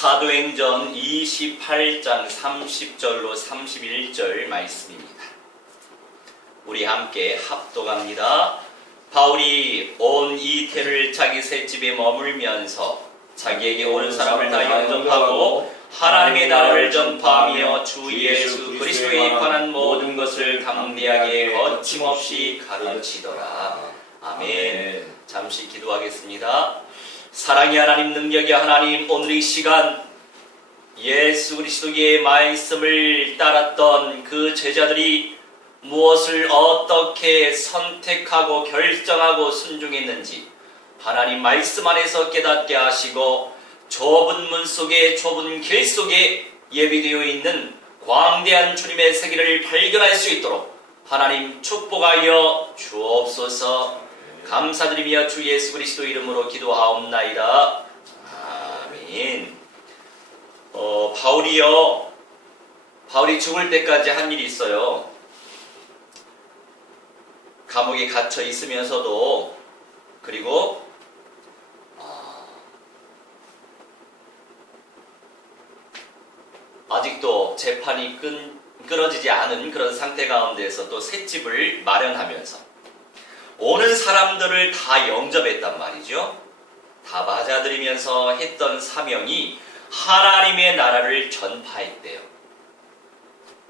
사도행전 28장 30절로 31절 말씀입니다. 우리 함께 합독합니다. 바울이 온 이태를 자기 셋집에 머물면서 자기에게 오는 사람을 다 영접하고 하나님의 나라를 전파하며 주 예수 그리스도에 관한 모든 것을 담대하게 거침없이 가르치더라. 아멘. 잠시 기도하겠습니다. 사랑의 하나님, 능력의 하나님, 오늘 이 시간 예수 그리스도의 말씀을 따랐던 그 제자들이 무엇을 어떻게 선택하고 결정하고 순종했는지 하나님 말씀 안에서 깨닫게 하시고 좁은 문 속에 좁은 길 속에 예비되어 있는 광대한 주님의 세계를 발견할 수 있도록 하나님 축복하여 주옵소서. 감사드리며 주 예수 그리스도 이름으로 기도하옵나이다. 아멘. 바울이 죽을 때까지 한 일이 있어요. 감옥에 갇혀 있으면서도, 그리고 아직도 재판이 끊어지지 않은 그런 상태 가운데서 또 셋집을 마련하면서 오는 사람들을 다 영접했단 말이죠. 다 맞아들이면서 했던 사명이 하나님의 나라를 전파했대요.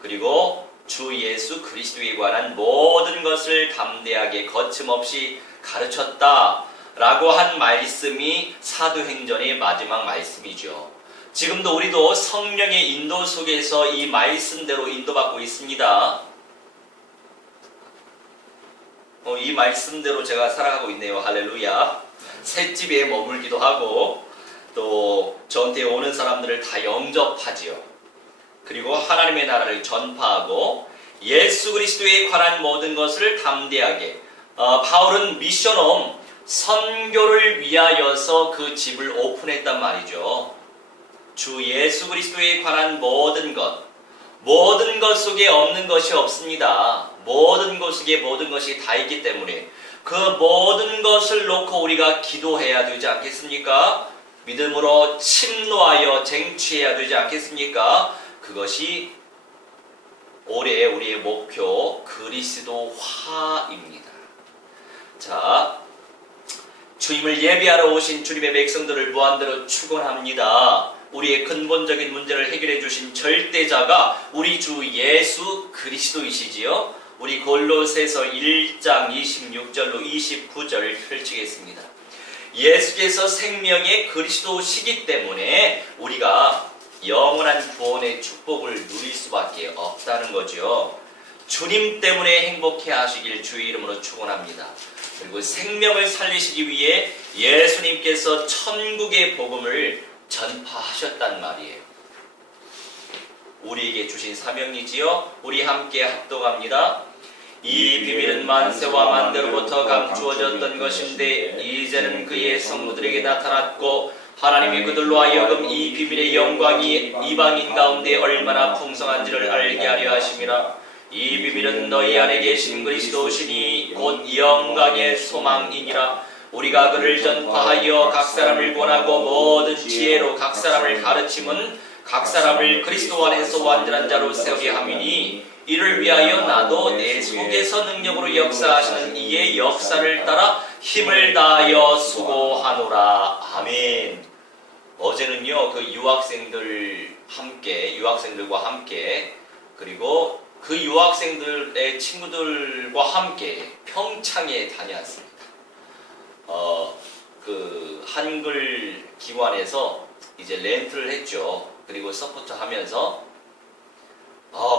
그리고 주 예수 그리스도에 관한 모든 것을 담대하게 거침없이 가르쳤다라고 한 말씀이 사도행전의 마지막 말씀이죠. 지금도 우리도 성령의 인도 속에서 이 말씀대로 인도받고 있습니다. 이 말씀대로 제가 살아가고 있네요. 할렐루야. 셋집에 머물기도 하고 또 저한테 오는 사람들을 다 영접하지요. 그리고 하나님의 나라를 전파하고 예수 그리스도에 관한 모든 것을 담대하게 바울은 미션홈 선교를 위하여서 그 집을 오픈했단 말이죠. 주 예수 그리스도에 관한 모든 것 속에 없는 것이 없습니다. 모든 것 속에 모든 것이 다 있기 때문에 그 모든 것을 놓고 우리가 기도해야 되지 않겠습니까? 믿음으로 침노하여 쟁취해야 되지 않겠습니까? 그것이 올해 우리의 목표 그리스도화입니다. 자, 주님을 예배하러 오신 주님의 백성들을 무한대로 축원합니다. 우리의 근본적인 문제를 해결해 주신 절대자가 우리 주 예수 그리스도이시지요. 우리 골로새서 1장 26절로 29절 펼치겠습니다. 예수께서 생명의 그리스도시기 때문에 우리가 영원한 구원의 축복을 누릴 수밖에 없다는 거죠. 주님 때문에 행복해 하시길 주의 이름으로 축원합니다. 그리고 생명을 살리시기 위해 예수님께서 천국의 복음을 전파하셨단 말이에요. 우리에게 주신 사명이지요. 우리 함께 합독합니다. 이 비밀은 만세와 만대로부터 감추어졌던 것인데 이제는 그의 성도들에게 나타났고 하나님이 그들로 하여금 이 비밀의 영광이 이방인 가운데 얼마나 풍성한지를 알게 하려 하심이라. 이 비밀은 너희 안에 계신 그리스도시니 곧 영광의 소망이니라. 우리가 그를 전파하여 각 사람을 권하고 모든 지혜로 각 사람을 가르침은 각 사람을 그리스도 안에서 완전한 자로 세우게 함이니 이를 위하여 나도 내 속에서 능력으로 역사하시는 이의 역사를 따라 힘을 다하여 수고하노라. 아멘. 어제는요, 그 유학생들과 함께 그리고 그 유학생들의 친구들과 함께 평창에 다녀왔습니다. 그 한글 기관에서 이제 렌트를 했죠. 그리고 서포트 하면서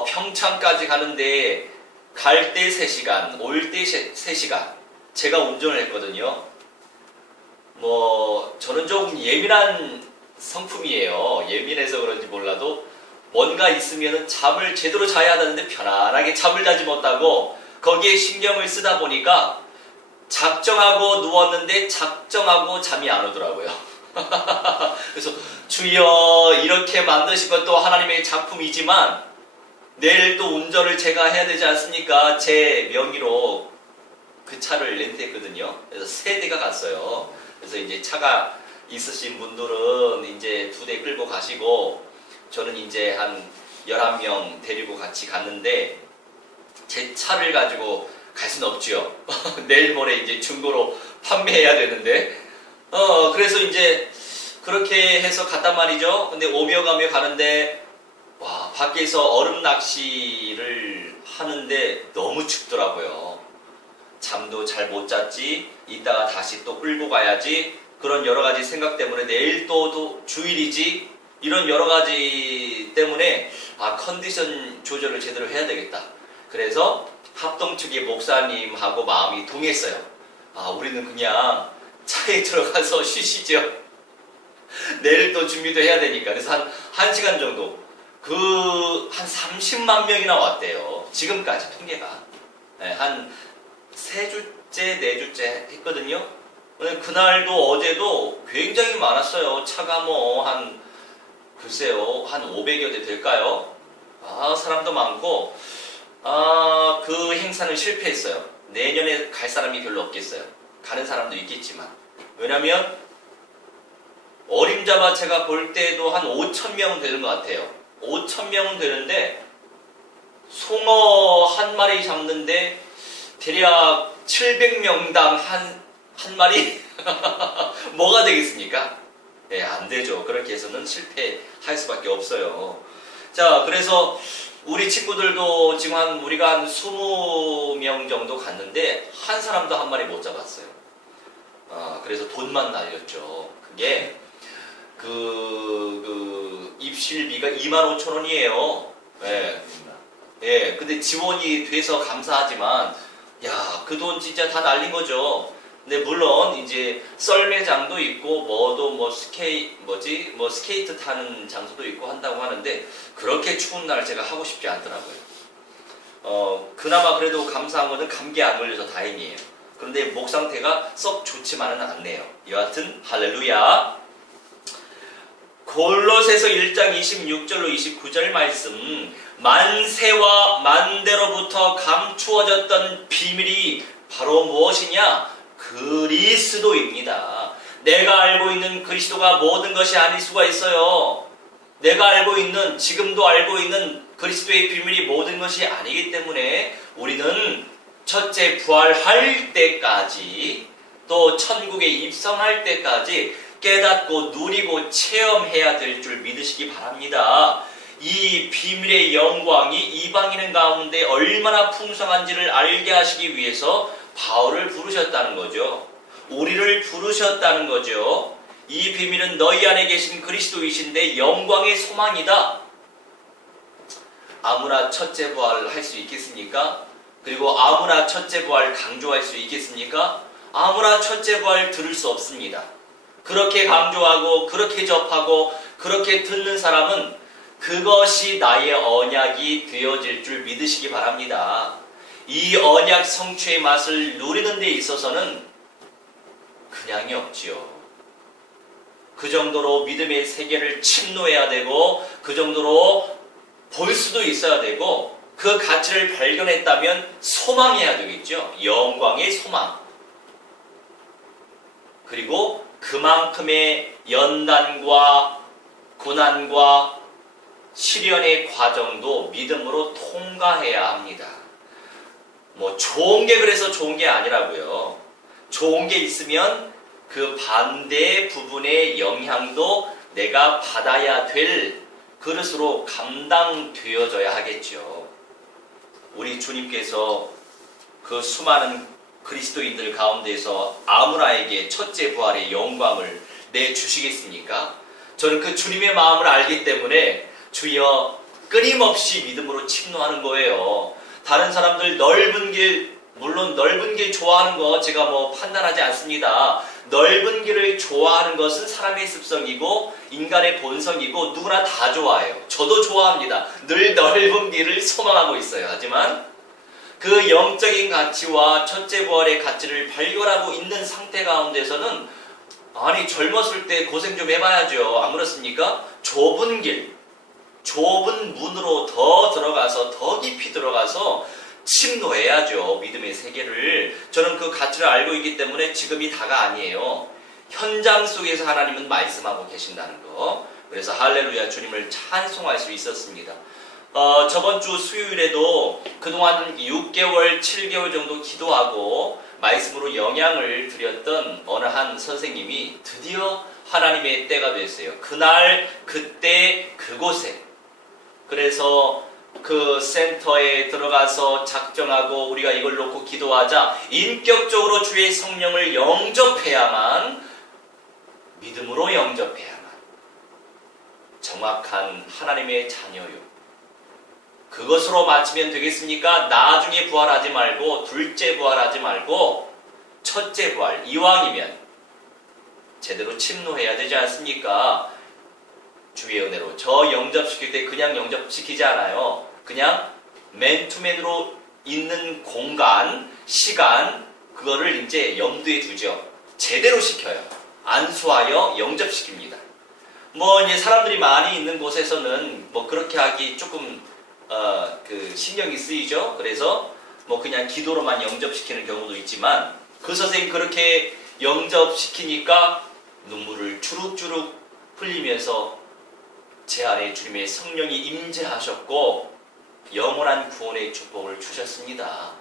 평창까지 가는데 갈 때 3시간, 올 때 3시간 제가 운전을 했거든요. 저는 조금 예민한 성품이에요. 예민해서 그런지 몰라도 뭔가 있으면 잠을 제대로 자야 하는데 편안하게 잠을 자지 못하고 거기에 신경을 쓰다 보니까 작정하고 누웠는데 작정하고 잠이 안 오더라고요. 그래서 주여, 이렇게 만드신 것도 하나님의 작품이지만 내일 또 운전을 제가 해야 되지 않습니까? 제 명의로 그 차를 렌트했거든요. 그래서 3대가 갔어요. 그래서 이제 차가 있으신 분들은 이제 2대 끌고 가시고, 저는 이제 한 11명 데리고 같이 갔는데, 제 차를 가지고 갈 수는 없죠. 내일 모레 이제 중고로 판매해야 되는데, 그래서 이제 그렇게 해서 갔단 말이죠. 근데 오며 가며 가는데, 와, 밖에서 얼음 낚시를 하는데 너무 춥더라고요. 잠도 잘 못 잤지, 이따가 다시 또 끌고 가야지, 그런 여러 가지 생각 때문에 내일 또 주일이지, 이런 여러 가지 때문에 컨디션 조절을 제대로 해야 되겠다. 그래서 합동 측의 목사님하고 마음이 동했어요. 우리는 그냥 차에 들어가서 쉬시죠. 내일 또 준비도 해야 되니까. 그래서 한 1시간 정도, 한 30만 명이나 왔대요. 지금까지 통계가. 한 3주째, 4주째 했거든요. 그날도 어제도 굉장히 많았어요. 차가 글쎄요, 한 500여 대 될까요? 사람도 많고, 그 행사는 실패했어요. 내년에 갈 사람이 별로 없겠어요. 가는 사람도 있겠지만. 왜냐면, 어림잡아 제가 볼 때도 한 5,000명 되는 것 같아요. 5,000명은 되는데, 송어 한 마리 잡는데, 대략 700명당 한 마리? 뭐가 되겠습니까? 안 되죠. 그렇게 해서는 실패할 수밖에 없어요. 자, 그래서 우리 친구들도 지금 우리가 한 20명 정도 갔는데 한 사람도 한 마리 못 잡았어요. 그래서 돈만 날렸죠. 그게 입실비가 25,000원이에요. 근데 지원이 돼서 감사하지만, 그 돈 진짜 다 날린 거죠. 근데 물론 이제 썰매장도 있고 스케이트 타는 장소도 있고 한다고 하는데, 그렇게 추운 날 제가 하고 싶지 않더라고요. 그나마 그래도 감사한 거는 감기에 안 걸려서 다행이에요. 그런데 목 상태가 썩 좋지만은 않네요. 여하튼 할렐루야. 골로새서 1장 26절로 29절 말씀, 만세와 만대로부터 감추어졌던 비밀이 바로 무엇이냐? 그리스도입니다. 내가 알고 있는 그리스도가 모든 것이 아닐 수가 있어요. 내가 알고 있는, 지금도 알고 있는 그리스도의 비밀이 모든 것이 아니기 때문에 우리는 첫째 부활할 때까지, 또 천국에 입성할 때까지 깨닫고 누리고 체험해야 될 줄 믿으시기 바랍니다. 이 비밀의 영광이 이방인 가운데 얼마나 풍성한지를 알게 하시기 위해서 바울을 부르셨다는 거죠. 우리를 부르셨다는 거죠. 이 비밀은 너희 안에 계신 그리스도이신데 영광의 소망이다. 아무나 첫째 부활을 할 수 있겠습니까? 그리고 아무나 첫째 부활 강조할 수 있겠습니까? 아무나 첫째 부활 들을 수 없습니다. 그렇게 강조하고 그렇게 접하고 그렇게 듣는 사람은 그것이 나의 언약이 되어질 줄 믿으시기 바랍니다. 이 언약 성취의 맛을 누리는 데 있어서는 그냥이 없지요. 그 정도로 믿음의 세계를 침노해야 되고, 그 정도로 볼 수도 있어야 되고, 그 가치를 발견했다면 소망해야 되겠죠. 영광의 소망. 그리고 그만큼의 연단과 고난과 시련의 과정도 믿음으로 통과해야 합니다. 좋은 게 그래서 좋은 게 아니라고요. 좋은 게 있으면 그 반대 부분의 영향도 내가 받아야 될 그릇으로 감당되어져야 하겠죠. 우리 주님께서 그 수많은 그리스도인들 가운데서 아무나에게 첫째 부활의 영광을 내주시겠습니까? 저는 그 주님의 마음을 알기 때문에 주여 끊임없이 믿음으로 침노하는 거예요. 다른 사람들 넓은 길, 물론 넓은 길 좋아하는 거 제가 판단하지 않습니다. 넓은 길을 좋아하는 것은 사람의 습성이고 인간의 본성이고 누구나 다 좋아해요. 저도 좋아합니다. 늘 넓은 길을 소망하고 있어요. 하지만 그 영적인 가치와 첫째 부활의 가치를 발견하고 있는 상태 가운데서는 젊었을 때 고생 좀 해봐야죠. 안 그렇습니까? 좁은 길, 좁은 문으로 더 들어가서, 더 깊이 들어가서 침노해야죠. 믿음의 세계를. 저는 그 가치를 알고 있기 때문에 지금이 다가 아니에요. 현장 속에서 하나님은 말씀하고 계신다는 거. 그래서 할렐루야 주님을 찬송할 수 있었습니다. 저번 주 수요일에도 그동안 6개월, 7개월 정도 기도하고 말씀으로 영향을 드렸던 어느 한 선생님이 드디어 하나님의 때가 됐어요. 그날, 그때, 그곳에. 그래서 그 센터에 들어가서 작정하고 우리가 이걸 놓고 기도하자. 인격적으로 주의 성령을 영접해야만, 믿음으로 영접해야만 정확한 하나님의 자녀요. 그것으로 마치면 되겠습니까? 나중에 부활하지 말고, 둘째 부활하지 말고, 첫째 부활, 이왕이면 제대로 침노해야 되지 않습니까? 주의 은혜로. 저 영접시킬 때 그냥 영접시키지 않아요. 그냥 맨투맨으로 있는 공간, 시간, 그거를 이제 염두에 두죠. 제대로 시켜요. 안수하여 영접시킵니다. 이제 사람들이 많이 있는 곳에서는 그렇게 하기 조금 신경이 쓰이죠. 그래서 그냥 기도로만 영접시키는 경우도 있지만 그 선생님 그렇게 영접시키니까 눈물을 주룩주룩 흘리면서 제 안에 주님의 성령이 임재하셨고 영원한 구원의 축복을 주셨습니다.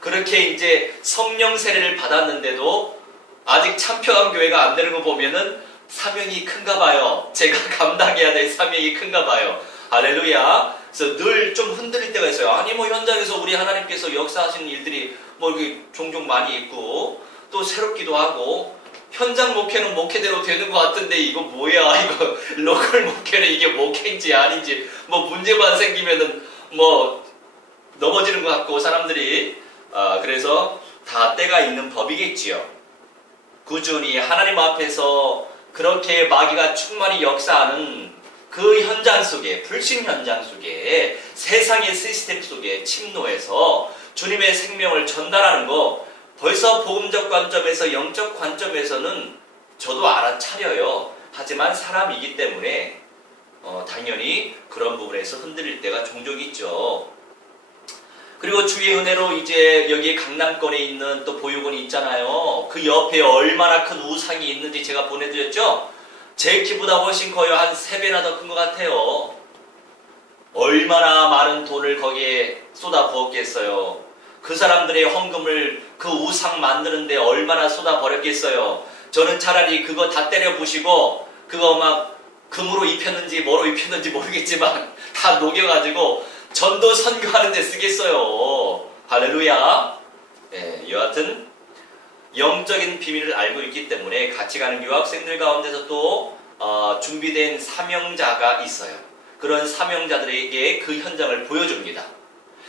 그렇게 이제 성령 세례를 받았는데도 아직 참평한 교회가 안 되는 거 보면은 사명이 큰가 봐요. 제가 감당해야 될 사명이 큰가 봐요. 할렐루야. 그래서 늘 좀 흔들릴 때가 있어요. 아니 현장에서 우리 하나님께서 역사하시는 일들이 이렇게 종종 많이 있고 또 새롭기도 하고 현장 목회는 목회대로 되는 것 같은데 이거 뭐야? 이거 로컬 목회는 이게 목회인지 아닌지 문제만 생기면은 넘어지는 것 같고 사람들이 그래서 다 때가 있는 법이겠지요. 꾸준히 하나님 앞에서 그렇게 마귀가 충만히 역사하는 그 현장 속에, 불신 현장 속에, 세상의 시스템 속에 침노해서 주님의 생명을 전달하는 거 벌써 복음적 관점에서, 영적 관점에서는 저도 알아차려요. 하지만 사람이기 때문에 당연히 그런 부분에서 흔들릴 때가 종종 있죠. 그리고 주의 은혜로 이제 여기 강남권에 있는 또 보육원이 있잖아요. 그 옆에 얼마나 큰 우상이 있는지 제가 보내드렸죠? 제 키보다 훨씬 커요. 한 3배나 더 큰 것 같아요. 얼마나 많은 돈을 거기에 쏟아 부었겠어요. 그 사람들의 헌금을 그 우상 만드는데 얼마나 쏟아 버렸겠어요. 저는 차라리 그거 다 때려 부시고 그거 막 금으로 입혔는지 뭐로 입혔는지 모르겠지만 다 녹여가지고 전도 선교하는 데 쓰겠어요. 할렐루야. 여하튼 영적인 비밀을 알고 있기 때문에 같이 가는 유학생들 가운데서 또 준비된 사명자가 있어요. 그런 사명자들에게 그 현장을 보여줍니다.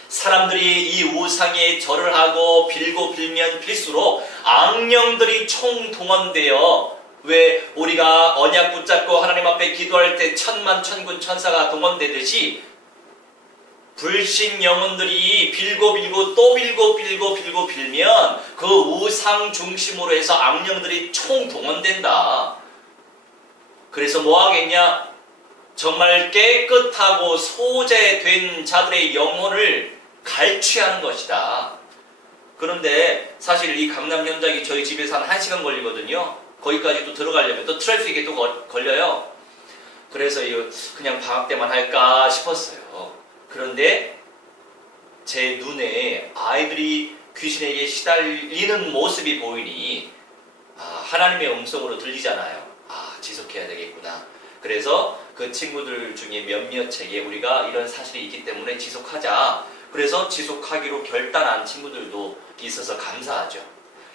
사람들이 이 우상에 절을 하고 빌고 빌면 빌수록 악령들이 총동원되어 왜 우리가 언약 붙잡고 하나님 앞에 기도할 때 천만 천군 천사가 동원되듯이 불신 영혼들이 빌고 빌고 또 빌고 빌고 빌고 빌면 그 우상 중심으로 해서 악령들이 총동원된다. 그래서 뭐 하겠냐? 정말 깨끗하고 소재된 자들의 영혼을 갈취하는 것이다. 그런데 사실 이 강남 현장이 저희 집에서 한 1시간 걸리거든요. 거기까지 또 들어가려면 또 트래픽에 또 걸려요. 그래서 이거 그냥 방학 때만 할까 싶었어요. 그런데 제 눈에 아이들이 귀신에게 시달리는 모습이 보이니 하나님의 음성으로 들리잖아요. 지속해야 되겠구나. 그래서 그 친구들 중에 몇몇에게 우리가 이런 사실이 있기 때문에 지속하자. 그래서 지속하기로 결단한 친구들도 있어서 감사하죠.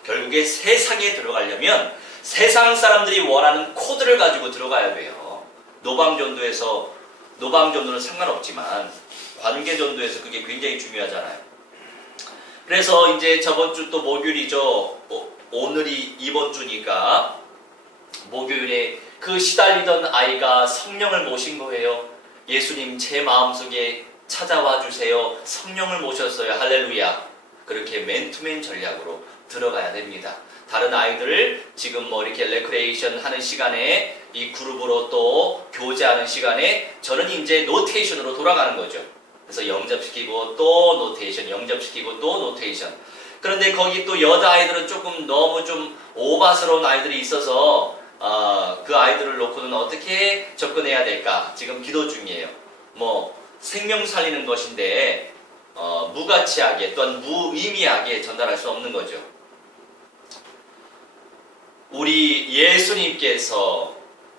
결국에 세상에 들어가려면 세상 사람들이 원하는 코드를 가지고 들어가야 돼요. 노방전도는 상관없지만 관계전도에서 그게 굉장히 중요하잖아요. 그래서 이제 저번 주 또 목요일이죠. 오늘이 이번 주니까 목요일에 그 시달리던 아이가 성령을 모신 거예요. 예수님 제 마음속에 찾아와 주세요. 성령을 모셨어요. 할렐루야. 그렇게 맨투맨 전략으로 들어가야 됩니다. 다른 아이들 지금 이렇게 레크레이션 하는 시간에 이 그룹으로 또 교제하는 시간에 저는 이제 노테이션으로 돌아가는 거죠. 그래서 영접시키고 또 노테이션, 영접시키고 또 노테이션. 그런데 거기 또 여자아이들은 조금 너무 좀 오바스러운 아이들이 있어서 그 아이들을 놓고는 어떻게 접근해야 될까? 지금 기도 중이에요. 뭐 생명 살리는 것인데 무가치하게 또한 무의미하게 전달할 수 없는 거죠. 우리 예수님께서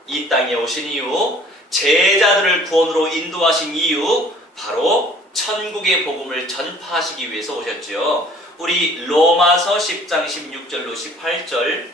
이 땅에 오신 이유, 제자들을 구원으로 인도하신 이유, 바로 천국의 복음을 전파하시기 위해서 오셨죠. 우리 로마서 10장 16절로 18절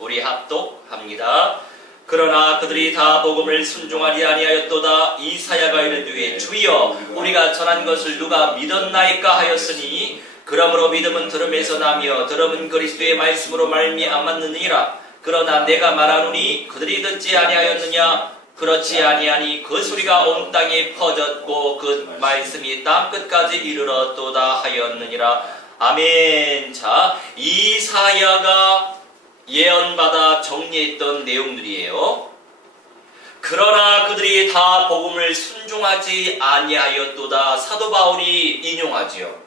우리 합독합니다. 그러나 그들이 다 복음을 순종하리 아니하였도다. 이사야가 이르되 주여 우리가 전한 것을 누가 믿었나이까 하였으니 그러므로 믿음은 들음에서 나며 들음은 그리스도의 말씀으로 말미암았느니라. 그러나 내가 말하노니 그들이 듣지 아니하였느냐? 그렇지 아니하니 그 소리가 온 땅에 퍼졌고 그 말씀이 땅 끝까지 이르렀도다 하였느니라. 아멘. 자, 이사야가 예언받아 정리했던 내용들이에요. 그러나 그들이 다 복음을 순종하지 아니하였도다. 사도 바울이 인용하지요.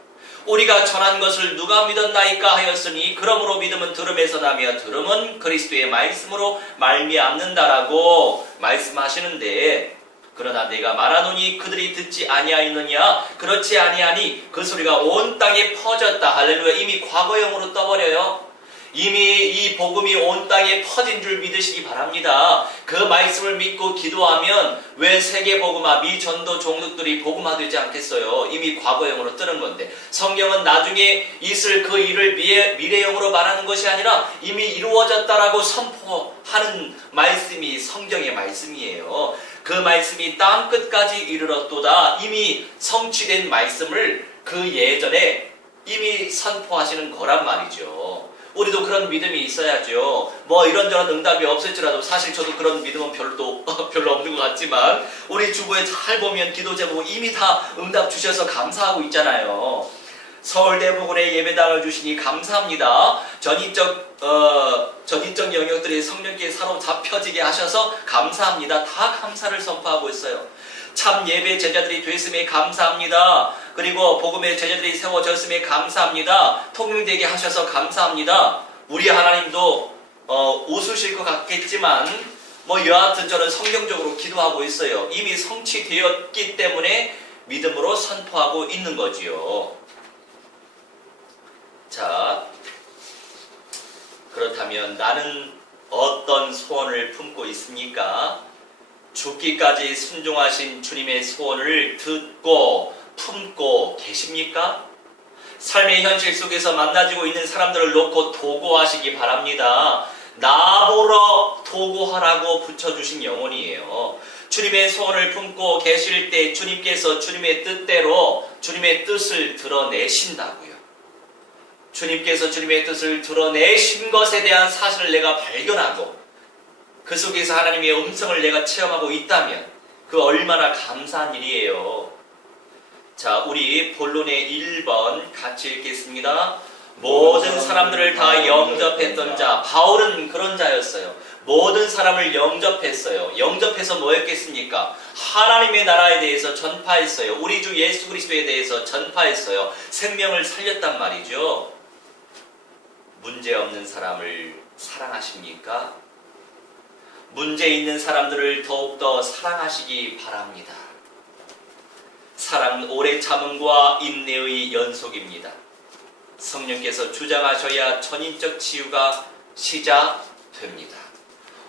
우리가 전한 것을 누가 믿었나이까 하였으니 그러므로 믿음은 들음에서 나며 들음은 그리스도의 말씀으로 말미암는다라고 말씀하시는데, 그러나 내가 말하노니 그들이 듣지 아니하였느냐? 그렇지 아니하니 그 소리가 온 땅에 퍼졌다. 할렐루야. 이미 과거형으로 떠버려요. 이미 이 복음이 온 땅에 퍼진 줄 믿으시기 바랍니다. 그 말씀을 믿고 기도하면 왜 세계복음화 미전도 종족들이 복음화되지 않겠어요? 이미 과거형으로 뜨는 건데, 성경은 나중에 있을 그 일을 미래형으로 말하는 것이 아니라 이미 이루어졌다라고 선포하는 말씀이 성경의 말씀이에요. 그 말씀이 땅 끝까지 이르렀도다. 이미 성취된 말씀을 그 예전에 이미 선포하시는 거란 말이죠. 우리도 그런 믿음이 있어야죠. 뭐 이런저런 응답이 없을지라도 사실 저도 그런 믿음은 별로 없는 것 같지만, 우리 주보에 잘 보면 기도 제목 이미 다 응답 주셔서 감사하고 있잖아요. 서울대부분에 예배당을 주시니 감사합니다. 전인적 영역들이 성령께 사로잡혀지게 하셔서 감사합니다. 다 감사를 선포하고 있어요. 참 예배 제자들이 됐음에 감사합니다. 그리고 복음의 제자들이 세워졌음에 감사합니다. 통용되게 하셔서 감사합니다. 우리 하나님도 웃으실 것 같겠지만 뭐 여하튼 저는 성경적으로 기도하고 있어요. 이미 성취되었기 때문에 믿음으로 선포하고 있는 거지요. 자, 그렇다면 나는 어떤 소원을 품고 있습니까? 죽기까지 순종하신 주님의 소원을 듣고 품고 계십니까? 삶의 현실 속에서 만나지고 있는 사람들을 놓고 도구하시기 바랍니다. 나보러 도구하라고 붙여주신 영혼이에요. 주님의 소원을 품고 계실 때 주님께서 주님의 뜻대로 주님의 뜻을 드러내신다고요. 주님께서 주님의 뜻을 드러내신 것에 대한 사실을 내가 발견하고 그 속에서 하나님의 음성을 내가 체험하고 있다면 그 얼마나 감사한 일이에요. 자, 우리 본론의 1번 같이 읽겠습니다. 모든 사람들을 다 영접했던 자. 바울은 그런 자였어요. 모든 사람을 영접했어요. 영접해서 뭐 했겠습니까? 하나님의 나라에 대해서 전파했어요. 우리 주 예수 그리스도에 대해서 전파했어요. 생명을 살렸단 말이죠. 문제 없는 사람을 사랑하십니까? 문제 있는 사람들을 더욱더 사랑하시기 바랍니다. 사랑은 오래 참음과 인내의 연속입니다. 성령께서 주장하셔야 전인적 치유가 시작됩니다.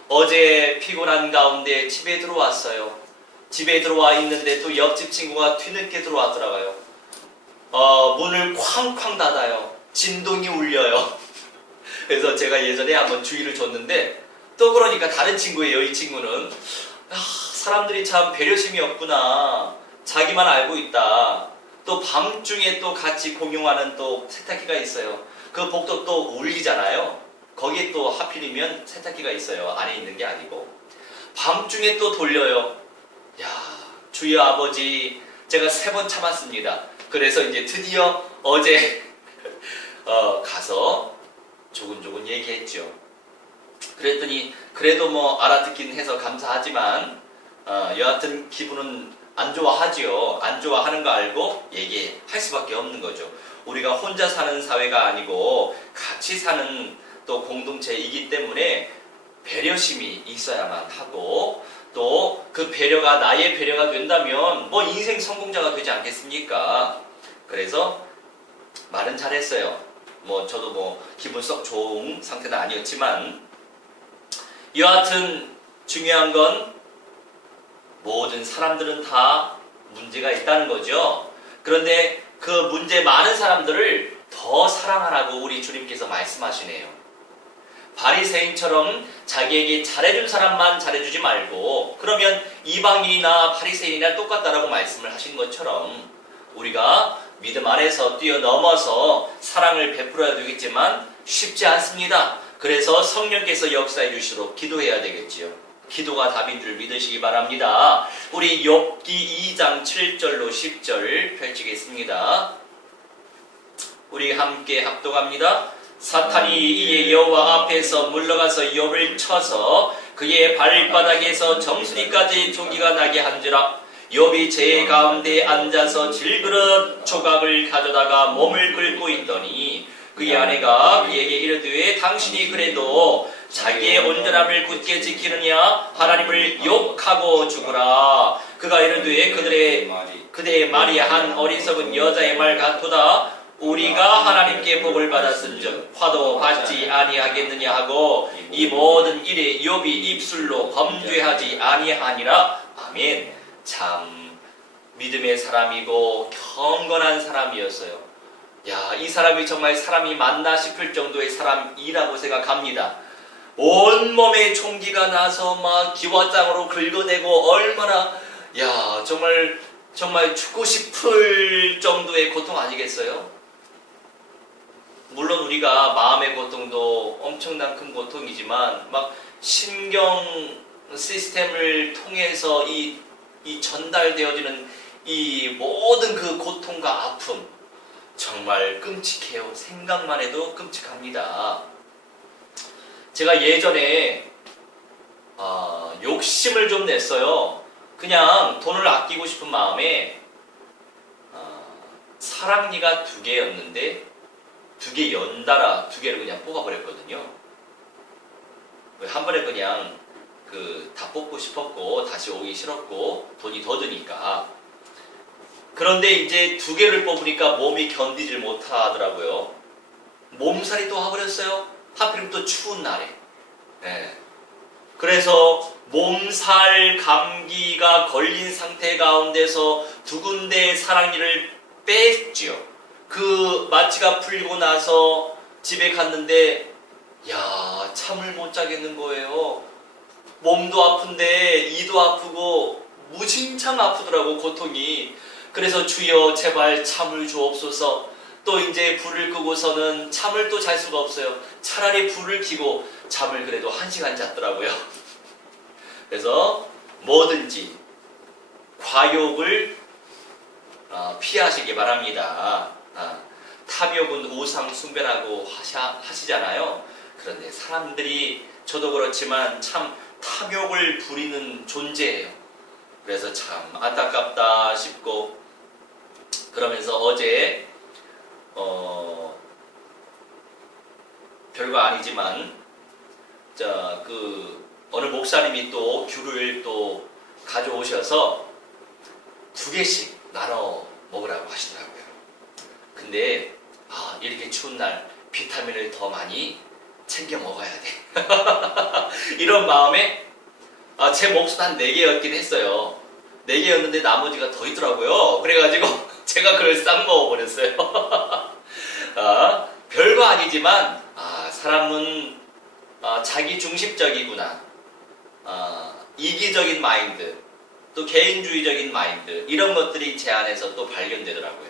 어제 피곤한 가운데 집에 들어왔어요. 집에 들어와 있는데 또 옆집 친구가 뒤늦게 들어왔더라고요. 문을 쾅쾅 닫아요. 진동이 울려요. 그래서 제가 예전에 한번 주의를 줬는데 또 그러니까 다른 친구예요. 이 친구는 사람들이 참 배려심이 없구나. 자기만 알고 있다. 또 밤중에 또 같이 공용하는 또 세탁기가 있어요. 그 복도 또 울리잖아요. 거기에 또 하필이면 세탁기가 있어요. 안에 있는 게 아니고. 밤중에 또 돌려요. 야, 주여 아버지, 제가 3번 참았습니다. 그래서 이제 드디어 어제 가서 조근조근 얘기했죠. 그랬더니 그래도 뭐 알아듣긴 해서 감사하지만 여하튼 기분은 안 좋아하지요. 안 좋아하는 거 알고 얘기할 수밖에 없는 거죠. 우리가 혼자 사는 사회가 아니고 같이 사는 또 공동체이기 때문에 배려심이 있어야만 하고, 또 그 배려가 나의 배려가 된다면 뭐 인생 성공자가 되지 않겠습니까? 그래서 말은 잘했어요. 뭐 저도 뭐 기분 썩 좋은 상태는 아니었지만, 여하튼 중요한 건 모든 사람들은 다 문제가 있다는 거죠. 그런데 그 문제 많은 사람들을 더 사랑하라고 우리 주님께서 말씀하시네요. 바리새인처럼 자기에게 잘해준 사람만 잘해주지 말고, 그러면 이방인이나 바리새인이나 똑같다라고 말씀을 하신 것처럼 우리가 믿음 안에서 뛰어넘어서 사랑을 베풀어야 되겠지만 쉽지 않습니다. 그래서 성령께서 역사해 주시도록 기도해야 되겠지요. 기도가 답인 줄 믿으시기 바랍니다. 우리 욥기 2장 7절로 10절 펼치겠습니다. 우리 함께 합독합니다. 사탄이 이에 여호와 앞에서 물러가서 욥을 쳐서 그의 발바닥에서 정수리까지 종기가 나게 한지라. 욥이 제 가운데 앉아서 질그릇 조각을 가져다가 몸을 긁고 있더니 그의 아내가 그에게 이르되 당신이 그래도 자기의 온전함을 굳게 지키느냐? 하나님을 욕하고 죽으라. 그가 이르되 그대의 말이 한 어리석은 여자의 말 같도다. 우리가 하나님께 복을 받았은즉 화도 받지 아니하겠느냐 하고 이 모든 일에 욥이 입술로 범죄하지 아니하니라. 아멘. 참 믿음의 사람이고 경건한 사람이었어요. 야, 이 사람이 정말 사람이 맞나 싶을 정도의 사람이라고 생각합니다. 온몸에 총기가 나서 막 기와장으로 긁어대고 얼마나 정말 죽고 싶을 정도의 고통 아니겠어요? 물론 우리가 마음의 고통도 엄청난 큰 고통이지만 막 신경 시스템을 통해서 이 전달되어지는 이 모든 그 고통과 아픔 정말 끔찍해요. 생각만 해도 끔찍합니다. 제가 예전에 욕심을 좀 냈어요. 그냥 돈을 아끼고 싶은 마음에 사랑니가 2개였는데 2개 연달아 2개를 그냥 뽑아버렸거든요. 한 번에 그냥 다 뽑고 싶었고 다시 오기 싫었고 돈이 더 드니까. 그런데 이제 2개를 뽑으니까 몸이 견디질 못하더라고요. 몸살이 또 와버렸어요. 하필이면 또 추운 날에. 네. 그래서 몸살, 감기가 걸린 상태 가운데서 2군데의 사랑니를 뺐지요. 그 마취가 풀리고 나서 집에 갔는데 잠을 못 자겠는 거예요. 몸도 아픈데 이도 아프고 무진장 아프더라고, 고통이. 그래서 주여 제발 잠을 주옵소서. 또 이제 불을 끄고서는 잠을 또 잘 수가 없어요. 차라리 불을 켜고 잠을 그래도 1시간 잤더라고요. 그래서 뭐든지 과욕을 피하시기 바랍니다. 탐욕은 우상 숭배라고 하시잖아요. 그런데 사람들이, 저도 그렇지만 참 탐욕을 부리는 존재예요. 그래서 참 안타깝다 싶고, 그러면서 어제 별거 아니지만 어느 목사님이 또 귤을 또 가져오셔서 2개씩 나눠 먹으라고 하시더라고요. 근데 이렇게 추운 날 비타민을 더 많이 챙겨 먹어야 돼. 이런 마음에 제 몫은 한 4개였긴 했어요. 4개였는데 나머지가 더 있더라고요. 그래가지고 제가 그걸 싹 먹어버렸어요. 별거 아니지만 사람은 자기 중심적이구나. 이기적인 마인드, 또 개인주의적인 마인드, 이런 것들이 제 안에서 또 발견되더라고요.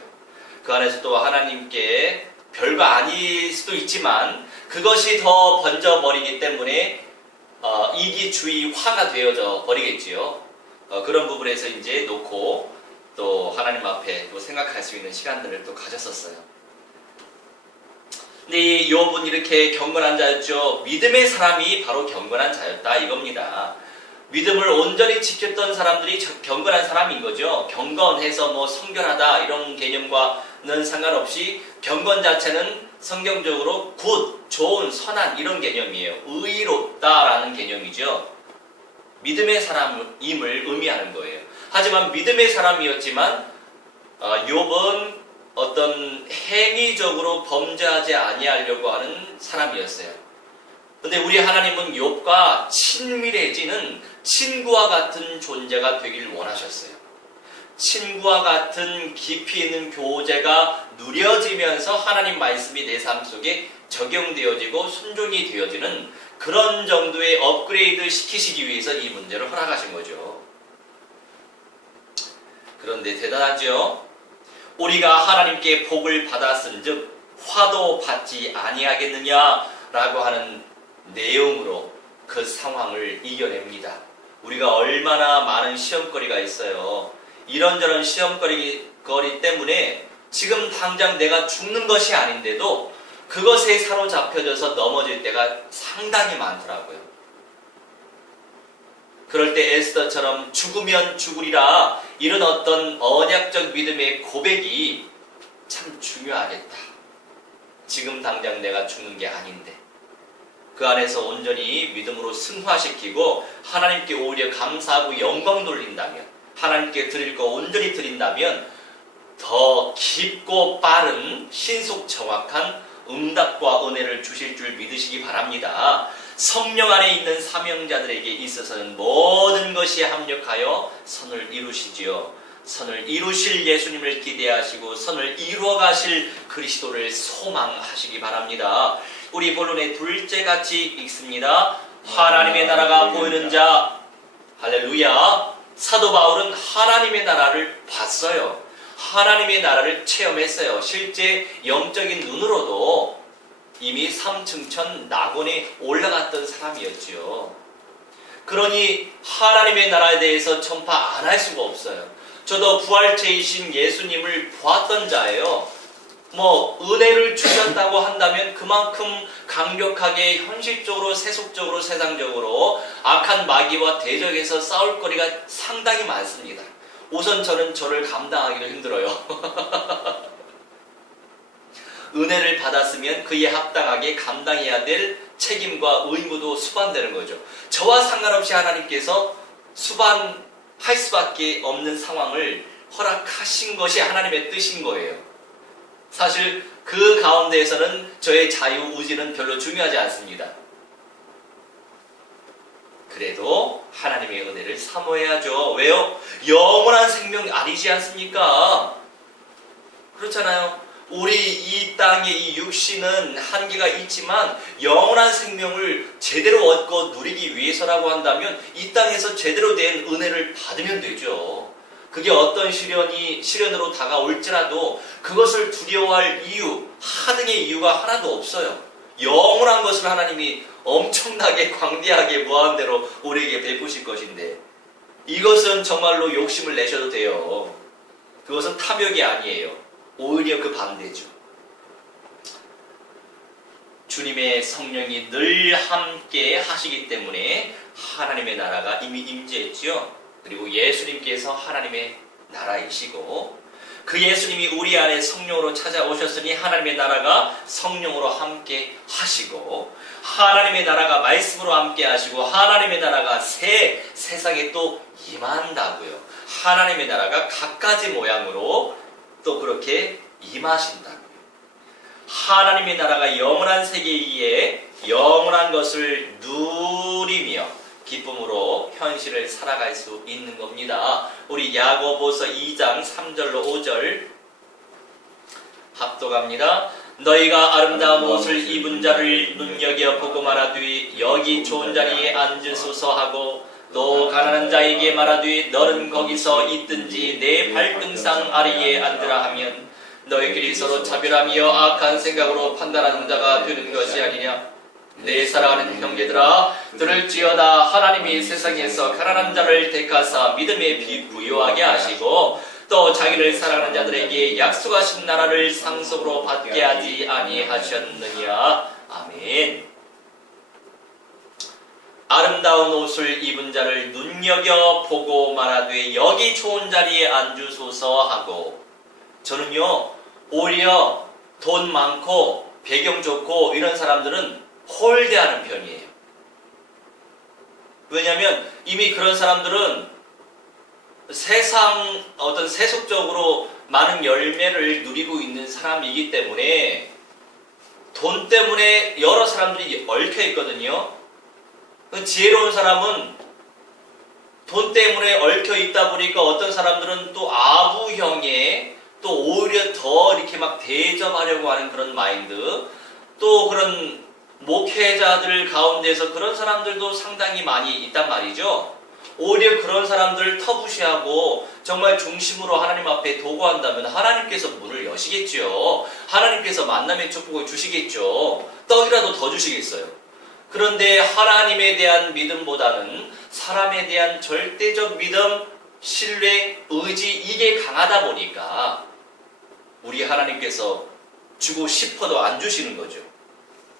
그 안에서 또 하나님께 별거 아닐 수도 있지만 그것이 더 번져버리기 때문에 이기주의화가 되어져 버리겠지요. 그런 부분에서 이제 놓고 또 하나님 앞에 또 생각할 수 있는 시간들을 또 가졌었어요. 근데 이 욥은 이렇게 경건한 자였죠. 믿음의 사람이 바로 경건한 자였다 이겁니다. 믿음을 온전히 지켰던 사람들이 경건한 사람인 거죠. 경건해서 뭐 성결하다 이런 개념과 상황과는 상관없이 경건 자체는 성경적으로 굿, 좋은, 선한 이런 개념이에요. 의롭다라는 개념이죠. 믿음의 사람임을 의미하는 거예요. 하지만 믿음의 사람이었지만 욥은 어떤 행위적으로 범죄하지 아니하려고 하는 사람이었어요. 근데 우리 하나님은 욥과 친밀해지는 친구와 같은 존재가 되길 원하셨어요. 친구와 같은 깊이 있는 교제가 누려지면서 하나님 말씀이 내 삶 속에 적용되어지고 순종이 되어지는 그런 정도의 업그레이드 시키시기 위해서 이 문제를 허락하신 거죠. 그런데 대단하죠? 우리가 하나님께 복을 받았은즉 화도 받지 아니하겠느냐라고 하는 내용으로 그 상황을 이겨냅니다. 우리가 얼마나 많은 시험거리가 있어요. 이런저런 시험거리 때문에 지금 당장 내가 죽는 것이 아닌데도 그것에 사로잡혀져서 넘어질 때가 상당히 많더라고요. 그럴 때 에스더처럼 죽으면 죽으리라 이런 어떤 언약적 믿음의 고백이 참 중요하겠다. 지금 당장 내가 죽는 게 아닌데 그 안에서 온전히 믿음으로 승화시키고 하나님께 오히려 감사하고 영광 돌린다면, 하나님께 드릴 거 온전히 드린다면 더 깊고 빠른 신속 정확한 응답과 은혜를 주실 줄 믿으시기 바랍니다. 성령 안에 있는 사명자들에게 있어서는 모든 것이 합력하여 선을 이루시지요. 선을 이루실 예수님을 기대하시고 선을 이루어 가실 그리스도를 소망하시기 바랍니다. 우리 본론의 둘째 같이 읽습니다. 하나님의 나라가 보이는 자. 할렐루야. 사도 바울은 하나님의 나라를 봤어요. 하나님의 나라를 체험했어요. 실제 영적인 눈으로도 이미 3층천 낙원에 올라갔던 사람이었지요. 그러니 하나님의 나라에 대해서 전파 안 할 수가 없어요. 저도 부활체이신 예수님을 보았던 자예요. 은혜를 주셨다고 한다면 그만큼 강력하게 현실적으로 세속적으로 세상적으로 악한 마귀와 대적해서 싸울 거리가 상당히 많습니다. 우선 저를 감당하기도 힘들어요. 은혜를 받았으면 그에 합당하게 감당해야 될 책임과 의무도 수반되는 거죠. 저와 상관없이 하나님께서 수반할 수밖에 없는 상황을 허락하신 것이 하나님의 뜻인 거예요. 사실 그 가운데에서는 저의 자유의지는 별로 중요하지 않습니다. 그래도 하나님의 은혜를 사모해야죠. 왜요? 영원한 생명 아니지 않습니까? 그렇잖아요. 우리 이 땅의 이 육신은 한계가 있지만 영원한 생명을 제대로 얻고 누리기 위해서라고 한다면 이 땅에서 제대로 된 은혜를 받으면 되죠. 그게 어떤 시련으로 다가올지라도 그것을 두려워할 이유, 하등의 이유가 하나도 없어요. 영원한 것을 하나님이 엄청나게 광대하게 무한대로 우리에게 베푸실 것인데 이것은 정말로 욕심을 내셔도 돼요. 그것은 탐욕이 아니에요. 오히려 그 반대죠. 주님의 성령이 늘 함께 하시기 때문에 하나님의 나라가 이미 임재했지요. 그리고 예수님께서 하나님의 나라이시고 그 예수님이 우리 안에 성령으로 찾아오셨으니 하나님의 나라가 성령으로 함께 하시고 하나님의 나라가 말씀으로 함께 하시고 하나님의 나라가 새 세상에 또 임한다고요. 하나님의 나라가 갖가지 모양으로 또 그렇게 임하신다고요. 하나님의 나라가 영원한 세계에 영원한 것을 누리며 기쁨으로 현실을 살아갈 수 있는 겁니다. 우리 야고보서 2장 3절로 5절 합독합니다. 너희가 아름다운 옷을 입은 자를 눈여겨 보고 말하되 여기 좋은 자리에 앉으소서 하고 또 가난한 자에게 말하되 너는 거기서 있든지 내 발등상 아래에 앉으라 하면 너희끼리 서로 차별하며 악한 생각으로 판단하는 자가 되는 것이 아니냐. 내 사랑하는 형제들아 들을지어다. 하나님이 세상에서 가난한 자를 택하사 믿음에 부유하게 하시고 또 자기를 사랑하는 자들에게 약속하신 나라를 상속으로 받게 하지 아니하셨느냐. 아멘. 아름다운 옷을 입은 자를 눈여겨보고 말하되 여기 좋은 자리에 앉으소서 하고 저는요 오히려 돈 많고 배경 좋고 이런 사람들은 홀대하는 편이에요. 왜냐하면 이미 그런 사람들은 세상 어떤 세속적으로 많은 열매를 누리고 있는 사람이기 때문에 돈 때문에 여러 사람들이 얽혀 있거든요. 지혜로운 사람은 돈 때문에 얽혀 있다 보니까 어떤 사람들은 또 아부형의 또 오히려 더 이렇게 막 대접하려고 하는 그런 마인드, 또 그런 목회자들 가운데서 그런 사람들도 상당히 많이 있단 말이죠. 오히려 그런 사람들을 터부시하고 정말 중심으로 하나님 앞에 도구한다면 하나님께서 문을 여시겠죠. 하나님께서 만남의 축복을 주시겠죠. 떡이라도 더 주시겠어요. 그런데 하나님에 대한 믿음보다는 사람에 대한 절대적 믿음, 신뢰, 의지 이게 강하다 보니까 우리 하나님께서 주고 싶어도 안 주시는 거죠.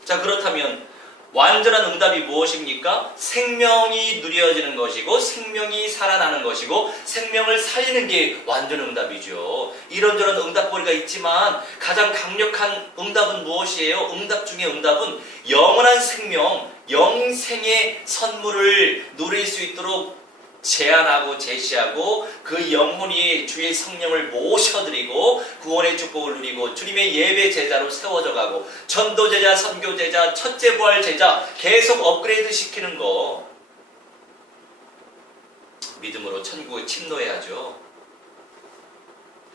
자, 그렇다면 완전한 응답이 무엇입니까? 생명이 누려지는 것이고 생명이 살아나는 것이고 생명을 살리는 게 완전 응답이죠. 이런저런 응답거리가 있지만 가장 강력한 응답은 무엇이에요? 응답 중에 응답은 영원한 생명, 영생의 선물을 누릴 수 있도록 제안하고 제시하고 그 영혼이 주의 성령을 모셔드리고 구원의 축복을 누리고 주님의 예배 제자로 세워져 가고 전도 제자, 선교 제자, 첫째 부활 제자 계속 업그레이드 시키는 거. 믿음으로 천국에 침노해야죠.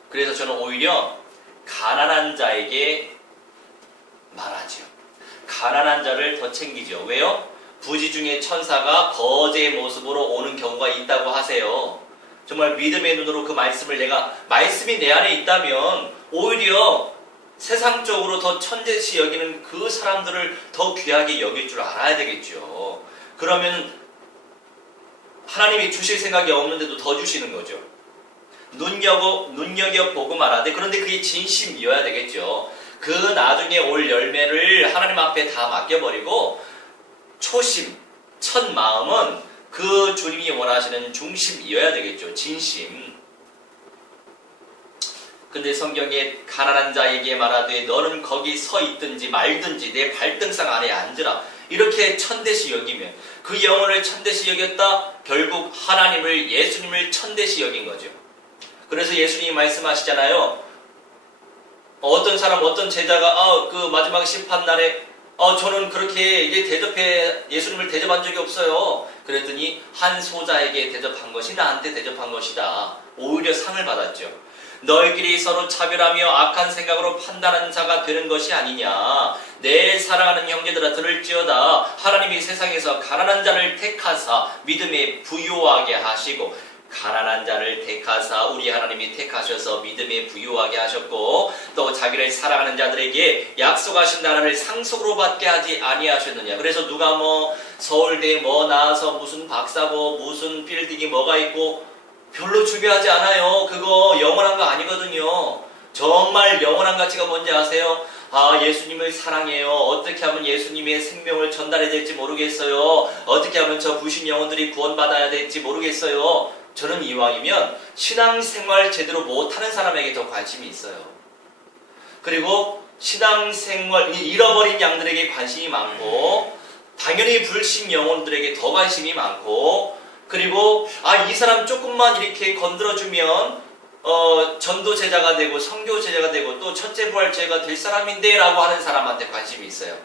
그래서 저는 오히려 가난한 자에게 말하죠. 가난한 자를 더 챙기죠. 왜요? 부지 중에 천사가 거제의 모습으로 오는 경우가 있다고 하세요. 정말 믿음의 눈으로 그 말씀을 말씀이 내 안에 있다면 오히려 세상적으로 더 천대시 여기는 그 사람들을 더 귀하게 여길 줄 알아야 되겠죠. 그러면 하나님이 주실 생각이 없는데도 더 주시는 거죠. 눈여겨 보고 말하되, 그런데 그게 진심이어야 되겠죠. 그 나중에 올 열매를 하나님 앞에 다 맡겨버리고 초심, 첫 마음은 그 주님이 원하시는 중심이어야 되겠죠. 진심. 근데 성경에 가난한 자에게 말하되 너는 거기 서 있든지 말든지 내 발등상 안에 앉으라. 이렇게 천대시 여기면 그 영혼을 천대시 여겼다. 결국 하나님을, 예수님을 천대시 여긴 거죠. 그래서 예수님이 말씀하시잖아요. 어떤 사람, 어떤 제자가 그 마지막 심판날에 저는 그렇게 예수님을 대접한 적이 없어요. 그랬더니 한 소자에게 대접한 것이 나한테 대접한 것이다. 오히려 상을 받았죠. 너희끼리 서로 차별하며 악한 생각으로 판단하는 자가 되는 것이 아니냐. 내 사랑하는 형제들아 들을지어다. 하나님이 세상에서 가난한 자를 택하사 믿음에 부요하게 하시고, 가난한 자를 택하사 우리 하나님이 택하셔서 믿음에 부유하게 하셨고, 또 자기를 사랑하는 자들에게 약속하신 나라를 상속으로 받게 하지 아니하셨느냐. 그래서 누가 서울대 나와서 무슨 박사고 무슨 빌딩이 뭐가 있고 별로 중요하지 않아요. 그거 영원한 거 아니거든요. 정말 영원한 가치가 뭔지 아세요? 예수님을 사랑해요. 어떻게 하면 예수님의 생명을 전달해야 될지 모르겠어요. 어떻게 하면 저 부신 영혼들이 구원받아야 될지 모르겠어요. 저는 이왕이면 신앙생활 제대로 못하는 사람에게 더 관심이 있어요. 그리고 신앙생활 잃어버린 양들에게 관심이 많고, 당연히 불신 영혼들에게 더 관심이 많고, 그리고 이 사람 조금만 이렇게 건드려주면 전도 제자가 되고 선교 제자가 되고 또 첫째 부활 제자가 될 사람인데 라고 하는 사람한테 관심이 있어요.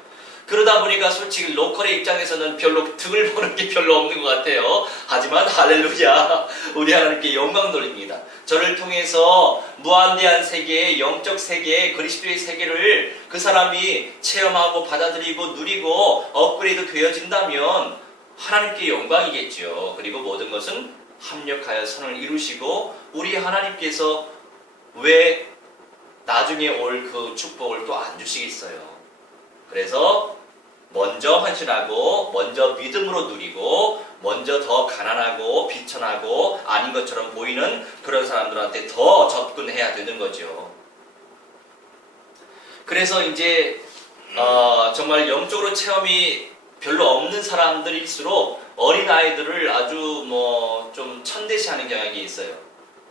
그러다 보니까 솔직히 로컬의 입장에서는 별로 등을 보는 게 별로 없는 것 같아요. 하지만 할렐루야, 우리 하나님께 영광 돌립니다. 저를 통해서 무한대한 세계, 영적 세계, 그리스도의 세계를 그 사람이 체험하고 받아들이고 누리고 업그레이드 되어진다면 하나님께 영광이겠죠. 그리고 모든 것은 합력하여 선을 이루시고 우리 하나님께서 왜 나중에 올 그 축복을 또 안 주시겠어요. 그래서 먼저 헌신하고 먼저 믿음으로 누리고 먼저 더 가난하고 비천하고 아닌 것처럼 보이는 그런 사람들한테 더 접근해야 되는 거죠. 그래서 이제 정말 영적으로 체험이 별로 없는 사람들일수록 어린아이들을 아주 좀 천대시하는 경향이 있어요.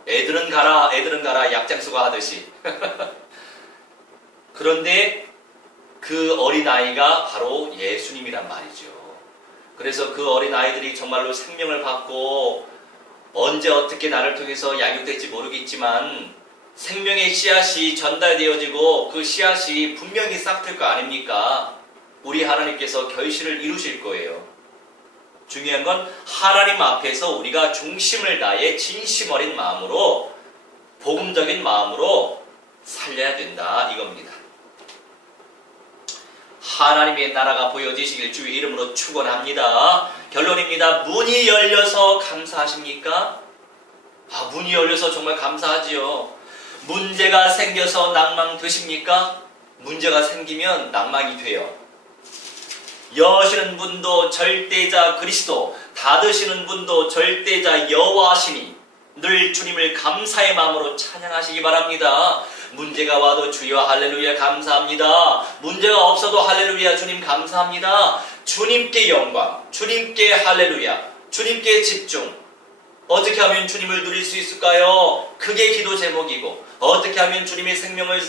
애들은 가라 약장수가 하듯이. 그런데 그 어린아이가 바로 예수님이란 말이죠. 그래서 그 어린아이들이 정말로 생명을 받고 언제 어떻게 나를 통해서 양육될지 모르겠지만 생명의 씨앗이 전달되어지고 그 씨앗이 분명히 싹틀 거 아닙니까? 우리 하나님께서 결실을 이루실 거예요. 중요한 건 하나님 앞에서 우리가 중심을 다해 진심 어린 마음으로 복음적인 마음으로 살려야 된다 이겁니다. 하나님의 나라가 보여지시길 주의 이름으로 축원합니다. 결론입니다. 문이 열려서 감사하십니까? 문이 열려서 정말 감사하지요. 문제가 생겨서 낭망되십니까? 문제가 생기면 낭망이 돼요. 여시는 분도 절대자 그리스도, 닫으시는 분도 절대자 여호와시니 늘 주님을 감사의 마음으로 찬양하시기 바랍니다. 문제가 와도 주여 할렐루야 감사합니다. 문제가 없어도 할렐루야 주님 감사합니다. 주님께 영광, 주님께 할렐루야, 주님께 집중. 어떻게 하면 주님을 누릴 수 있을까요? 그게 기도 제목이고, 어떻게 하면 주님의 생명을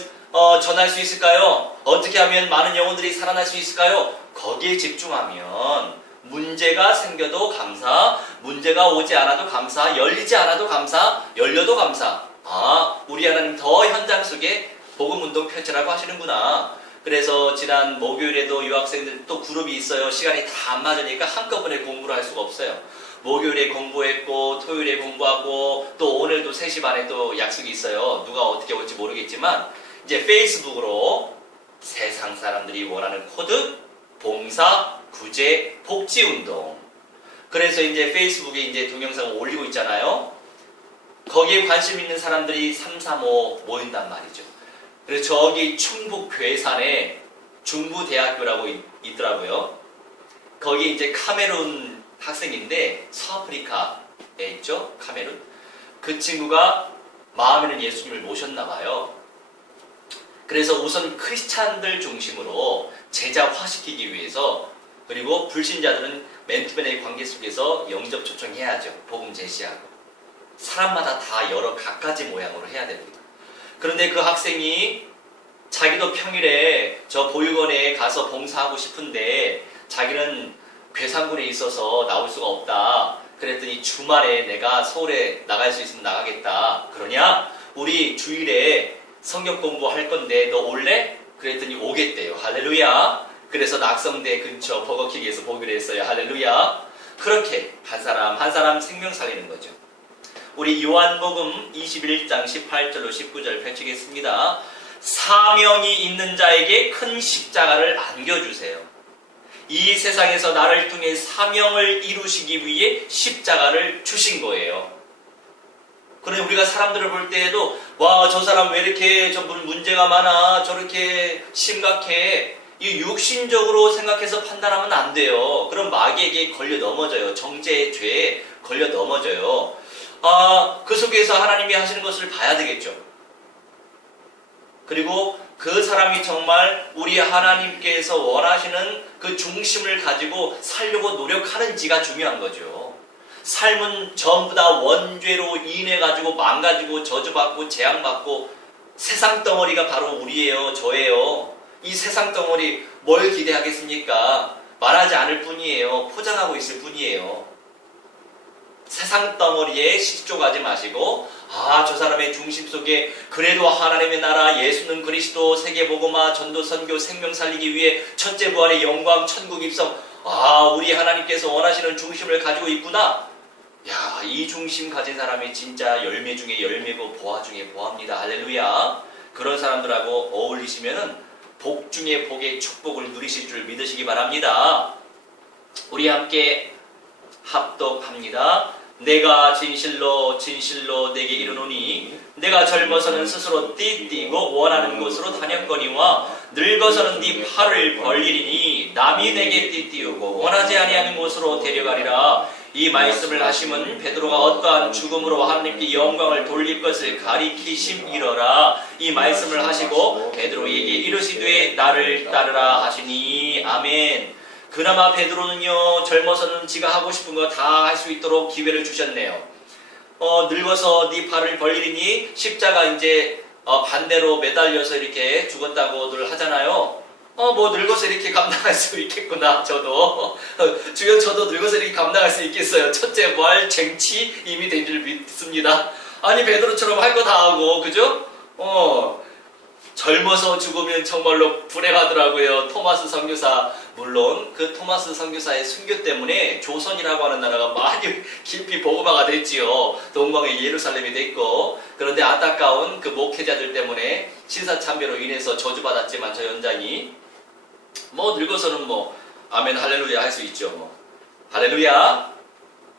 전할 수 있을까요? 어떻게 하면 많은 영혼들이 살아날 수 있을까요? 거기에 집중하면 문제가 생겨도 감사, 문제가 오지 않아도 감사, 열리지 않아도 감사, 열려도 감사. 우리 하나님 더 현장 속에 복음운동 펼쳐라고 하시는구나. 그래서 지난 목요일에도 유학생들 또 그룹이 있어요. 시간이 다 안 맞으니까 한꺼번에 공부를 할 수가 없어요. 목요일에 공부했고 토요일에 공부하고 또 오늘도 3시 반에 또 약속이 있어요. 누가 어떻게 올지 모르겠지만 이제 페이스북으로 세상 사람들이 원하는 코드, 봉사, 구제, 복지운동. 그래서 이제 페이스북에 이제 동영상을 올리고 있잖아요. 거기에 관심 있는 사람들이 3, 3, 5 모인단 말이죠. 그래서 저기 충북 괴산에 중부대학교라고 있더라고요. 거기 이제 카메룬 학생인데 서아프리카에 있죠. 카메룬. 그 친구가 마음에는 예수님을 모셨나 봐요. 그래서 우선 크리스찬들 중심으로 제자화시키기 위해서, 그리고 불신자들은 맨투맨의 관계 속에서 영접 초청해야죠. 복음 제시하고. 사람마다 다 여러 갖가지 모양으로 해야 됩니다. 그런데 그 학생이 자기도 평일에 저 보육원에 가서 봉사하고 싶은데 자기는 괴산군에 있어서 나올 수가 없다. 그랬더니 주말에 내가 서울에 나갈 수 있으면 나가겠다. 그러냐? 우리 주일에 성경 공부할 건데 너 올래? 그랬더니 오겠대요. 할렐루야. 그래서 낙성대 근처 버거킹에서 보기로 했어요. 할렐루야. 그렇게 한 사람 생명 살리는 거죠. 우리 요한복음 21장 18절로 19절 펼치겠습니다. 사명이 있는 자에게 큰 십자가를 안겨주세요. 이 세상에서 나를 통해 사명을 이루시기 위해 십자가를 주신 거예요. 그런데 우리가 사람들을 볼 때에도 저 사람 왜 이렇게 문제가 많아, 저렇게 심각해, 이 육신적으로 생각해서 판단하면 안 돼요. 그럼 마귀에게 걸려 넘어져요. 정죄의 죄에 걸려 넘어져요. 그 속에서 하나님이 하시는 것을 봐야 되겠죠. 그리고 그 사람이 정말 우리 하나님께서 원하시는 그 중심을 가지고 살려고 노력하는지가 중요한 거죠. 삶은 전부 다 원죄로 인해가지고 망가지고 저주받고 재앙받고 세상 덩어리가 바로 우리예요. 저예요. 이 세상 덩어리 뭘 기대하겠습니까? 말하지 않을 뿐이에요. 포장하고 있을 뿐이에요. 세상 덩어리에 식족하지 마시고 저 사람의 중심 속에 그래도 하나님의 나라, 예수는 그리스도, 세계복음화, 전도, 선교, 생명 살리기 위해 첫째 부활의 영광, 천국 입성, 우리 하나님께서 원하시는 중심을 가지고 있구나. 이 중심 가진 사람이 진짜 열매 중에 열매고 보화 중에 보화입니다. 할렐루야. 그런 사람들하고 어울리시면은 복 중에 복의 축복을 누리실 줄 믿으시기 바랍니다. 우리 함께 합독합니다. 내가 진실로 진실로 내게 이르노니 내가 젊어서는 스스로 띠띠고 원하는 곳으로 다녔거니와 늙어서는 네 팔을 벌리리니 남이 내게 띠띠우고 원하지 아니하는 곳으로 데려가리라. 이 말씀을 하심은 베드로가 어떠한 죽음으로 하나님께 영광을 돌릴 것을 가리키심이러라. 이 말씀을 하시고 베드로에게 이르시되 나를 따르라 하시니. 아멘. 그나마 베드로는요, 젊어서는 지가 하고 싶은 거 다 할 수 있도록 기회를 주셨네요. 늙어서 네 팔을 벌리니 십자가 이제 반대로 매달려서 이렇게 죽었다고들 하잖아요. 뭐 늙어서 이렇게 감당할 수 있겠구나. 저도 주여 저도 늙어서 이렇게 감당할 수 있겠어요. 첫째 부활 쟁취 이미 된 줄 믿습니다. 아니 베드로처럼 할 거 다 하고 그죠? 젊어서 죽으면 정말로 불행하더라고요. 토마스 선교사, 물론 그 토마스 선교사의 순교 때문에 조선이라고 하는 나라가 많이 깊이 복음화가 됐지요. 동방의 예루살렘이 됐고, 그런데 안타까운 그 목회자들 때문에 신사참배로 인해서 저주받았지만 저 연장이 뭐 늙어서는 뭐 아멘 할렐루야 할 수 있죠. 뭐 할렐루야.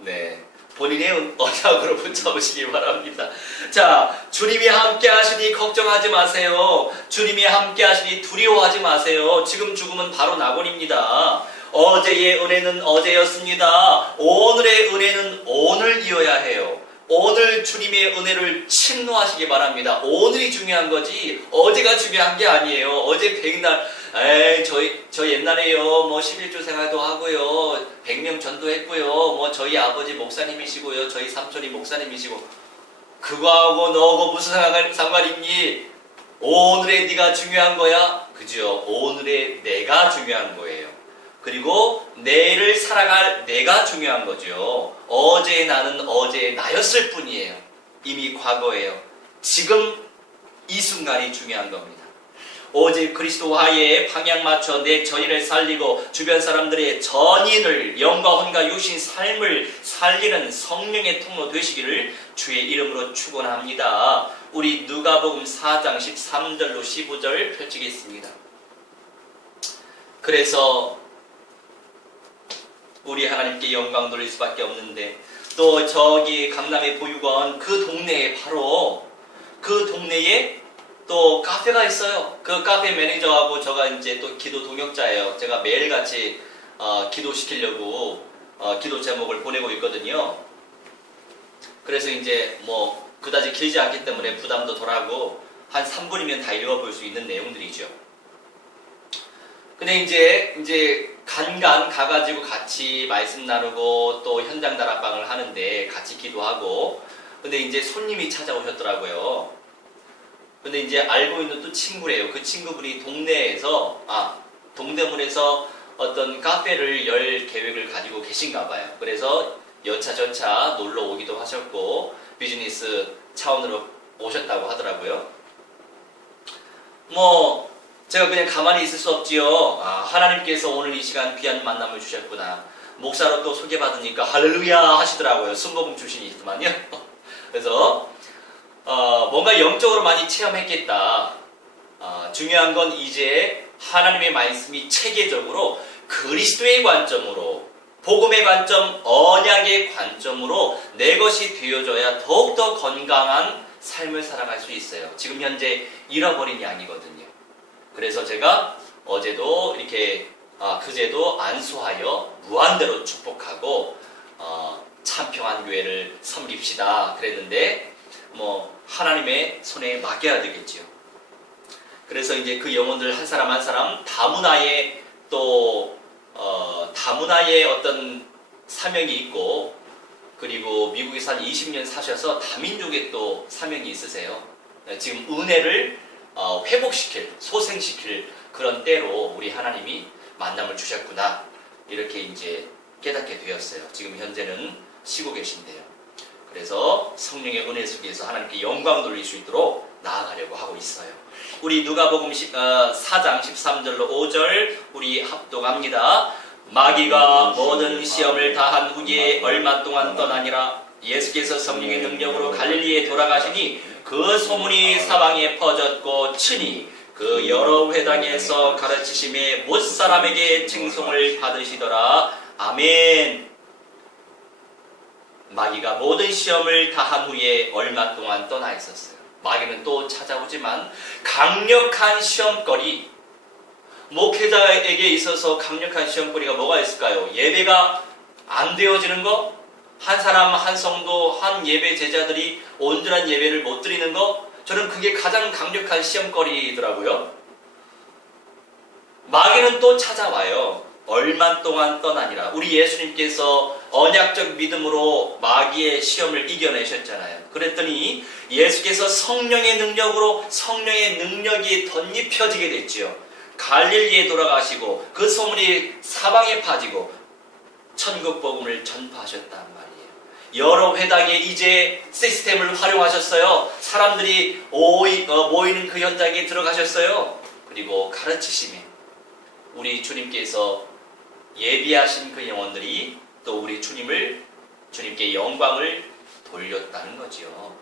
네. 본인의 언약으로 붙잡으시기 바랍니다. 자, 주님이 함께 하시니 걱정하지 마세요. 주님이 함께 하시니 두려워하지 마세요. 지금 죽음은 바로 낙원입니다. 어제의 은혜는 어제였습니다. 오늘의 은혜는 오늘이어야 해요. 오늘 주님의 은혜를 침노하시기 바랍니다. 오늘이 중요한 거지 어제가 중요한 게 아니에요. 어제 백날 저 옛날에요 뭐 11조 생활도 하고요 100명 전도했고요 뭐 저희 아버지 목사님이시고요 저희 삼촌이 목사님이시고 그거하고 너하고 무슨 상관있니? 오늘의 네가 중요한 거야? 그죠? 오늘의 내가 중요한 거예요. 그리고 내일을 살아갈 내가 중요한 거죠. 어제의 나는 어제의 나였을 뿐이에요. 이미 과거예요. 지금 이 순간이 중요한 겁니다. 오직 그리스도와의 방향 맞춰 내 전인을 살리고 주변 사람들의 전인을 영과 혼과 유신 삶을 살리는 성령의 통로 되시기를 주의 이름으로 축원합니다. 우리 누가복음 4장 13절로 15절 펼치겠습니다. 그래서 우리 하나님께 영광 돌릴 수밖에 없는데 또 저기 강남의 보육원 그 동네에 바로 그 동네에 또 카페가 있어요. 그 카페 매니저하고 제가 이제 또 기도 동역자예요. 제가 매일같이 기도시키려고 기도 제목을 보내고 있거든요. 그래서 이제 뭐 그다지 길지 않기 때문에 부담도 덜하고 한 3분이면 다 읽어볼 수 있는 내용들이죠. 근데 이제 간간 가가지고 같이 말씀 나누고 또 현장 다락방을 하는데 같이 기도하고 근데 이제 손님이 찾아오셨더라고요. 근데 이제 알고 있는 또 친구래요. 그 친구분이 동대문에서 어떤 카페를 열 계획을 가지고 계신가 봐요. 그래서 여차저차 놀러 오기도 하셨고 비즈니스 차원으로 오셨다고 하더라고요. 뭐 제가 그냥 가만히 있을 수 없지요. 하나님께서 오늘 이 시간 귀한 만남을 주셨구나. 목사로 또 소개받으니까 할렐루야 하시더라고요. 순복음 출신이시더만요. 그래서 뭔가 영적으로 많이 체험했겠다. 중요한 건 이제 하나님의 말씀이 체계적으로 그리스도의 관점으로 복음의 관점, 언약의 관점으로 내 것이 되어져야 더욱더 건강한 삶을 살아갈 수 있어요. 지금 현재 잃어버린 게 아니거든요. 그래서 제가 어제도 이렇게 그제도 안수하여 무한대로 축복하고 참평한 교회를 섬깁시다 그랬는데 뭐 하나님의 손에 맡겨야 되겠지요. 그래서 이제 그 영혼들 한 사람 한 사람 다문화의 또 다문화의 어떤 사명이 있고 그리고 미국에서 한 20년 사셔서 다민족의 또 사명이 있으세요. 지금 은혜를 회복시킬, 소생시킬 그런 때로 우리 하나님이 만남을 주셨구나. 이렇게 이제 깨닫게 되었어요. 지금 현재는 쉬고 계신데요. 그래서 성령의 은혜 속에서 하나님께 영광 돌릴 수 있도록 나아가려고 하고 있어요. 우리 누가복음 4장 13절로 5절 우리 합독합니다. 마귀가 모든 시험을 다한 후에 얼마 동안 떠나니라. 예수께서 성령의 능력으로 갈릴리에 돌아가시니 그 소문이 사방에 퍼졌고 친히 그 여러 회당에서 가르치심에 못 사람에게 칭송을 받으시더라. 아멘. 마귀가 모든 시험을 다한 후에 얼마 동안 떠나 있었어요. 마귀는 또 찾아오지만 강력한 시험거리, 목회자에게 있어서 강력한 시험거리가 뭐가 있을까요? 예배가 안 되어지는 거? 한 사람, 한 성도, 한 예배 제자들이 온전한 예배를 못 드리는 거? 저는 그게 가장 강력한 시험거리더라고요. 마귀는 또 찾아와요. 얼마 동안 떠나니라. 우리 예수님께서 언약적 믿음으로 마귀의 시험을 이겨내셨잖아요. 그랬더니 예수께서 성령의 능력으로 성령의 능력이 덧입혀지게 됐지요. 갈릴리에 돌아가시고 그 소문이 사방에 퍼지고 천국 복음을 전파하셨단 말이에요. 여러 회당에 이제 시스템을 활용하셨어요. 사람들이 모이는 그 현장에 들어가셨어요. 그리고 가르치심에 우리 주님께서 예비하신 그 영혼들이 또 우리 주님께 영광을 돌렸다는 거지요.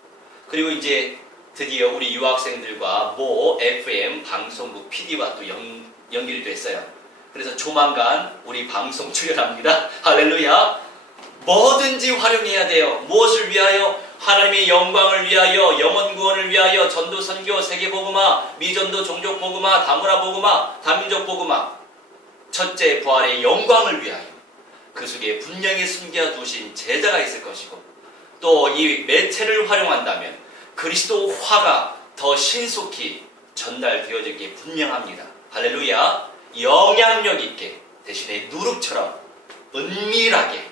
그리고 이제 드디어 우리 유학생들과 모 FM 방송국 PD와 또 연결이 됐어요. 그래서 조만간 우리 방송 출연합니다. 할렐루야. 뭐든지 활용해야 돼요. 무엇을 위하여? 하나님의 영광을 위하여, 영혼 구원을 위하여, 전도 선교, 세계 복음화, 미전도 종족 복음화, 다문화 복음화, 다민족 복음화. 첫째 부활의 영광을 위하여. 그 속에 분명히 숨겨두신 제자가 있을 것이고, 또 이 매체를 활용한다면 그리스도 화가 더 신속히 전달되어질 게 분명합니다. 할렐루야. 영향력 있게, 대신에 누룩처럼 은밀하게,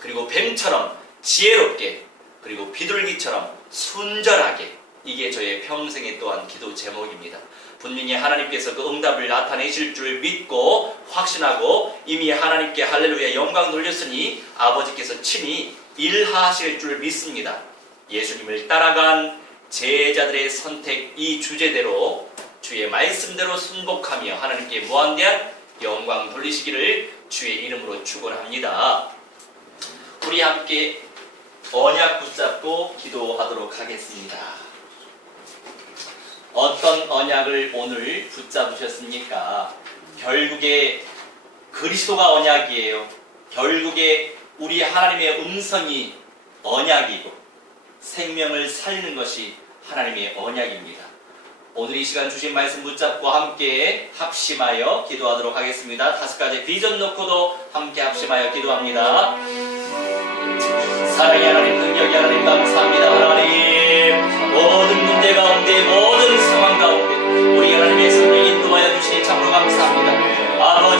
그리고 뱀처럼 지혜롭게, 그리고 비둘기처럼 순전하게. 이게 저의 평생의 또한 기도 제목입니다. 분명히 하나님께서 그 응답을 나타내실 줄 믿고 확신하고 이미 하나님께 할렐루야 영광 돌렸으니 아버지께서 친히 일하실 줄 믿습니다. 예수님을 따라간 제자들의 선택, 이 주제대로 주의 말씀대로 순복하며 하나님께 무한대한 영광 돌리시기를 주의 이름으로 축원합니다. 우리 함께 언약 붙잡고 기도하도록 하겠습니다. 어떤 언약을 오늘 붙잡으셨습니까? 결국에 그리스도가 언약이에요. 결국에 우리 하나님의 음성이 언약이고 생명을 살리는 것이 하나님의 언약입니다. 오늘 이 시간 주신 말씀 붙잡고 함께 합심하여 기도하도록 하겠습니다. 5가지 비전 놓고도 함께 합심하여 기도합니다. 사랑의 하나님, 능력의 하나님 감사합니다.